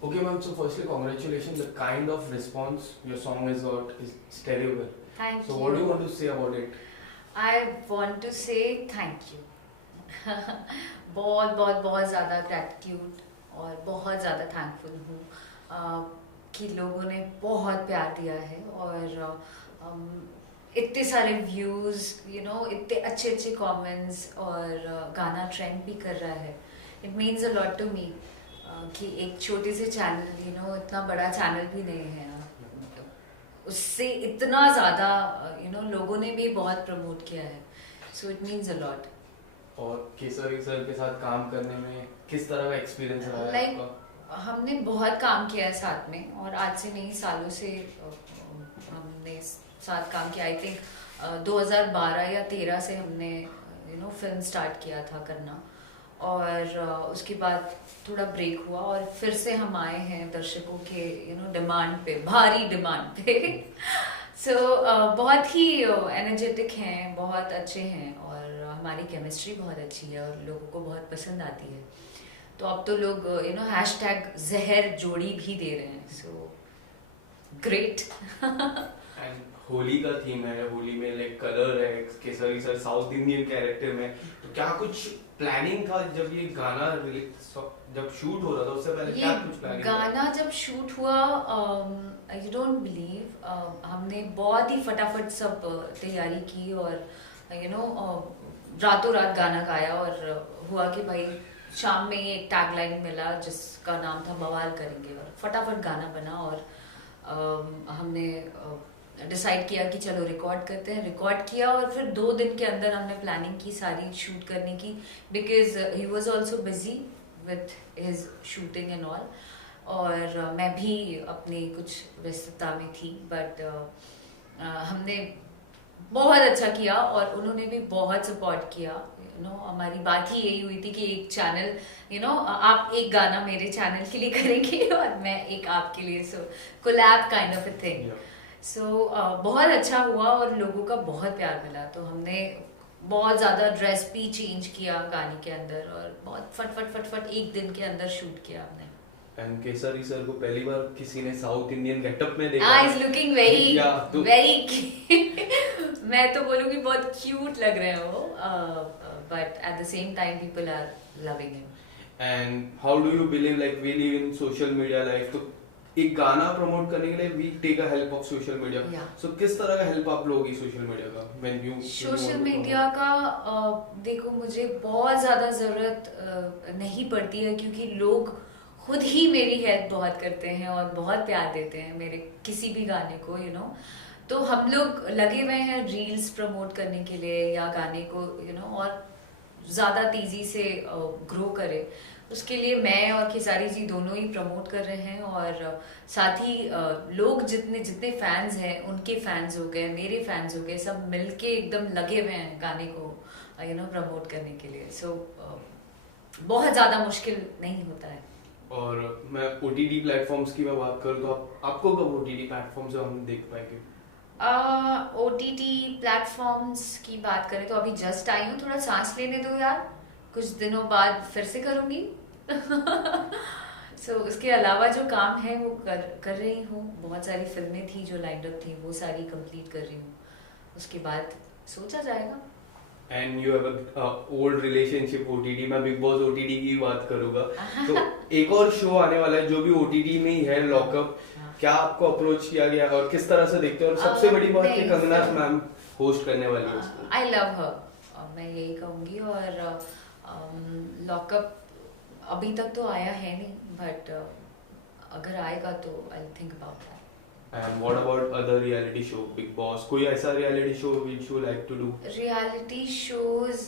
Okay, ma'am. So firstly, congratulations. The kind of response your song has got is terrible. Thank So you. what do you want to say about it? I want to say thank you. बहुत बहुत बहुत ज़्यादा gratitude और बहुत ज़्यादा thankful हूँ कि लोगों ने बहुत प्यार दिया है और इतने सारे व्यूज़ इतने अच्छे अच्छे कमेंट्स और गाना ट्रेंड भी कर रहा है. It means a lot to me कि एक छोटे से चैनल इतना बड़ा चैनल भी नहीं है, उससे इतना ज़्यादा लोगों ने भी बहुत प्रमोट किया है. So it means a lot. और केसरी सर के साथ काम करने में किस तरह का एक्सपीरियंस रहा है Like, आपका? हमने बहुत काम किया है साथ में और आज से नहीं सालों से हमने साथ काम किया. आई थिंक 2012 या 13 से हमने फिल्म स्टार्ट किया था करना और उसके बाद थोड़ा ब्रेक हुआ और फिर से हम आए हैं दर्शकों के डिमांड पे, भारी डिमांड पे. सो बहुत ही एनर्जेटिक हैं, बहुत अच्छे हैं और हमारी केमिस्ट्री बहुत अच्छी है और लोगों को बहुत पसंद आती है. तो अब तो लोग हैशटैग जहर जोड़ी भी दे रहे हैं. So great. एंड होली का थीम है, होली में लाइक कलर है, Kesari sir south Indian character में, तो क्या कुछ प्लानिंग था जब ये गाना जब शूट हो रहा था उससे पहले? क्या कुछ प्लानिंग गाना जब शूट हुआ, आई डोंट बिलीव, हमने बहुत ही फटाफट सब तैयारी की और रातों रात गाना गाया और हुआ कि भाई शाम में ये एक टैगलाइन मिला जिसका नाम था बवाल करेंगे और फटाफट गाना बना और हमने डिसाइड किया कि चलो रिकॉर्ड करते हैं. रिकॉर्ड किया और फिर 2 दिन के अंदर हमने प्लानिंग की सारी शूट करने की, because he was also busy with his shooting and all और मैं भी अपनी कुछ व्यस्तता में थी. बट हमने बहुत अच्छा किया और उन्होंने भी बहुत सपोर्ट किया. हमारी बात ही यही हुई थी कि एक चैनल आप एक गाना मेरे चैनल के लिए करेंगे और मैं एक आपके लिए. So collab kind of a thing. So बहुत अच्छा हुआ और लोगों का बहुत प्यार मिला. तो हमने बहुत ज़्यादा ड्रेस भी चेंज किया गाने के अंदर और बहुत फट एक दिन के अंदर शूट किया हमने. एंड केसरी सर को पहली बार किसी ने साउथ इंडियन गेटअप में देखा. इज लुकिंग वेरी तो वेरी मैं तो बोलूँगी बहुत क्यूट लग रहे हो, but at the same time people are loving him. And how do you believe like we live in social media life, तो एक गाना प्रमोट करने के लिए we take a help of social media. So किस तरह का हेल्प आप लोगी सोशल मीडिया का व्हेन यू सोशल मीडिया का देखो मुझे बहुत ज़्यादा ज़रूरत नहीं पड़ती है क्योंकि लोग खुद ही मेरी हेल्प बहुत करते हैं और बहुत प्यार देते हैं मेरे किसी भी गाने को तो हम लोग लगे हुए हैं रील्स प्रमोट करने के लिए या गाने को और ज़्यादा तेज़ी से ग्रो करे. उसके लिए मैं और खेसारी जी दोनों ही प्रमोट कर रहे हैं और साथ ही लोग जितने फैंस हैं उनके फैंस हो गए, मेरे फैंस हो गए, सब मिलके एकदम लगे हुए हैं गाने को प्रमोट करने के लिए. सो बहुत ज़्यादा मुश्किल नहीं होता है. और मैं OTT प्लेटफॉर्म्स की मैं बात करूँ तो आपको कब OTT प्लेटफॉर्म से हम देख पाएंगे? OTT प्लेटफॉर्म्स की बात करें तो अभी जस्ट आई हूँ, थोड़ा सांस लेने दो यार, कुछ दिनों बाद फिर से करूँगी. सो उसके अलावा जो काम है वो कर रही हूँ. बहुत सारी फिल्में थी जो लाइंड अप थी, वो सारी कंप्लीट कर रही हूँ. उसके बाद सोचा जाएगा. And you have a old relationship OTT. मैं बिग बॉस OTT की बात करूंगा तो एक और शो आने वाला है जो भी OTT में ही है, लॉकअप. क्या आपको अप्रोच किया गया और किस तरह से देखते हो? और सबसे बड़ी बात कि कंगना मैम होस्ट करने वाली है उसको. आई लव हर, मैं यही कहूँगी. और लॉकअप अभी तक तो आया है नहीं, बट अगर आएगा तो I think about that. And what about other reality show, Big Boss? कोई ऐसा reality show which you like to do? Reality shows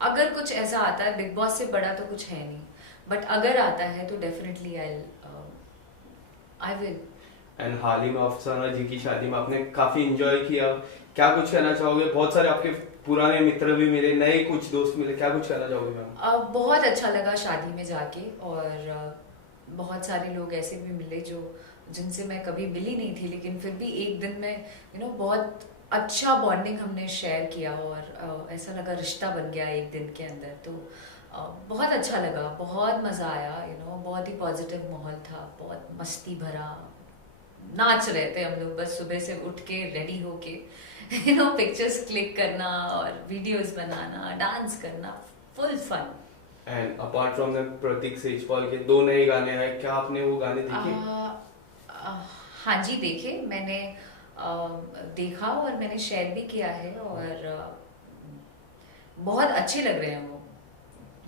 अगर कुछ ऐसा आता है, बिग बॉस से बड़ा तो कुछ है नहीं, बट अगर आता है तो डेफिनेटली आई विल. एंड हाल ही में अफसाना जी की शादी में आपने काफी एंजॉय किया, क्या कुछ कहना चाहोगे? बहुत सारे आपके पुराने मित्र भी मिले, नए कुछ दोस्त मिले, क्या कुछ कहना चाहोगे मैम? बहुत अच्छा लगा शादी में जाके और बहुत सारे लोग ऐसे भी मिले जिनसे मैं कभी मिली नहीं थी, लेकिन फिर भी एक दिन में बहुत अच्छा बॉन्डिंग हमने शेयर किया और ऐसा लगा रिश्ता बन गया एक दिन के अंदर. तो बहुत अच्छा लगा, बहुत मज़ा आया, बहुत ही पॉजिटिव माहौल था, बहुत मस्ती भरा, नाच रहे थे हम लोग बस सुबह से उठ के रेडी होके पिक्चर्स क्लिक करना और वीडियोस बनाना, डांस करना, full fun. And apart from the Prateek Sejpal के 2 नए गाने हैं, क्या आपने वो गाने देखे? हाँ जी देखे, मैंने देखा और मैंने शेयर भी किया है, और बहुत अच्छे लग रहे हैं वो।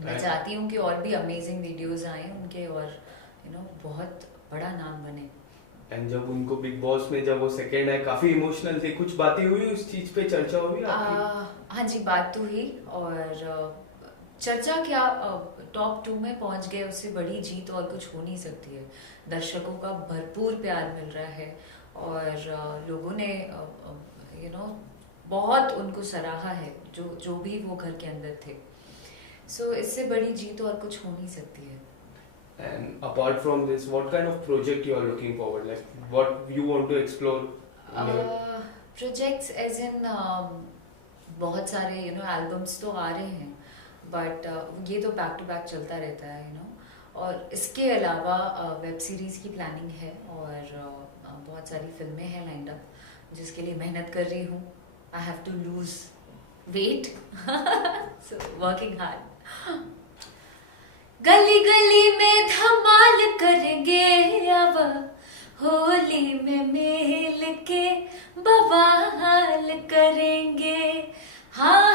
मैं चाहती हूँ कि और भी अमेजिंग वीडियोस आए उनके, और बहुत बड़ा नाम बने। एंड जब उनको बिग बॉस में जब वो सेकंड है, काफी इमोशनल थे, कुछ बातें हुई उस चीज पे, चर्चा हुई आपकी? हाँ जी, बात तो हुई, और चर्चा क्या, टॉप 2 में पहुंच गए, उससे बड़ी जीत और कुछ हो नहीं सकती है। दर्शकों का भरपूर प्यार मिल रहा है, और लोगों ने बहुत उनको सराहा है, जो भी वो घर के अंदर थे। सो इससे बड़ी जीत और कुछ हो नहीं सकती है। And apart from this, what kind of project you are looking forward? Like, what you want to explore? Projects as in बहुत सारे एल्बम्स तो आ रहे हैं, बट ये तो बैक टू बैक चलता रहता है और इसके अलावा वेब सीरीज़ की प्लानिंग है, और बहुत सारी फिल्में हैं लाइंड अप, जिसके लिए मेहनत कर रही हूँ। I have to lose weight, so working hard. गली गली में धमाल करेंगे, अब होली में मिल के बवाल करेंगे। हाँ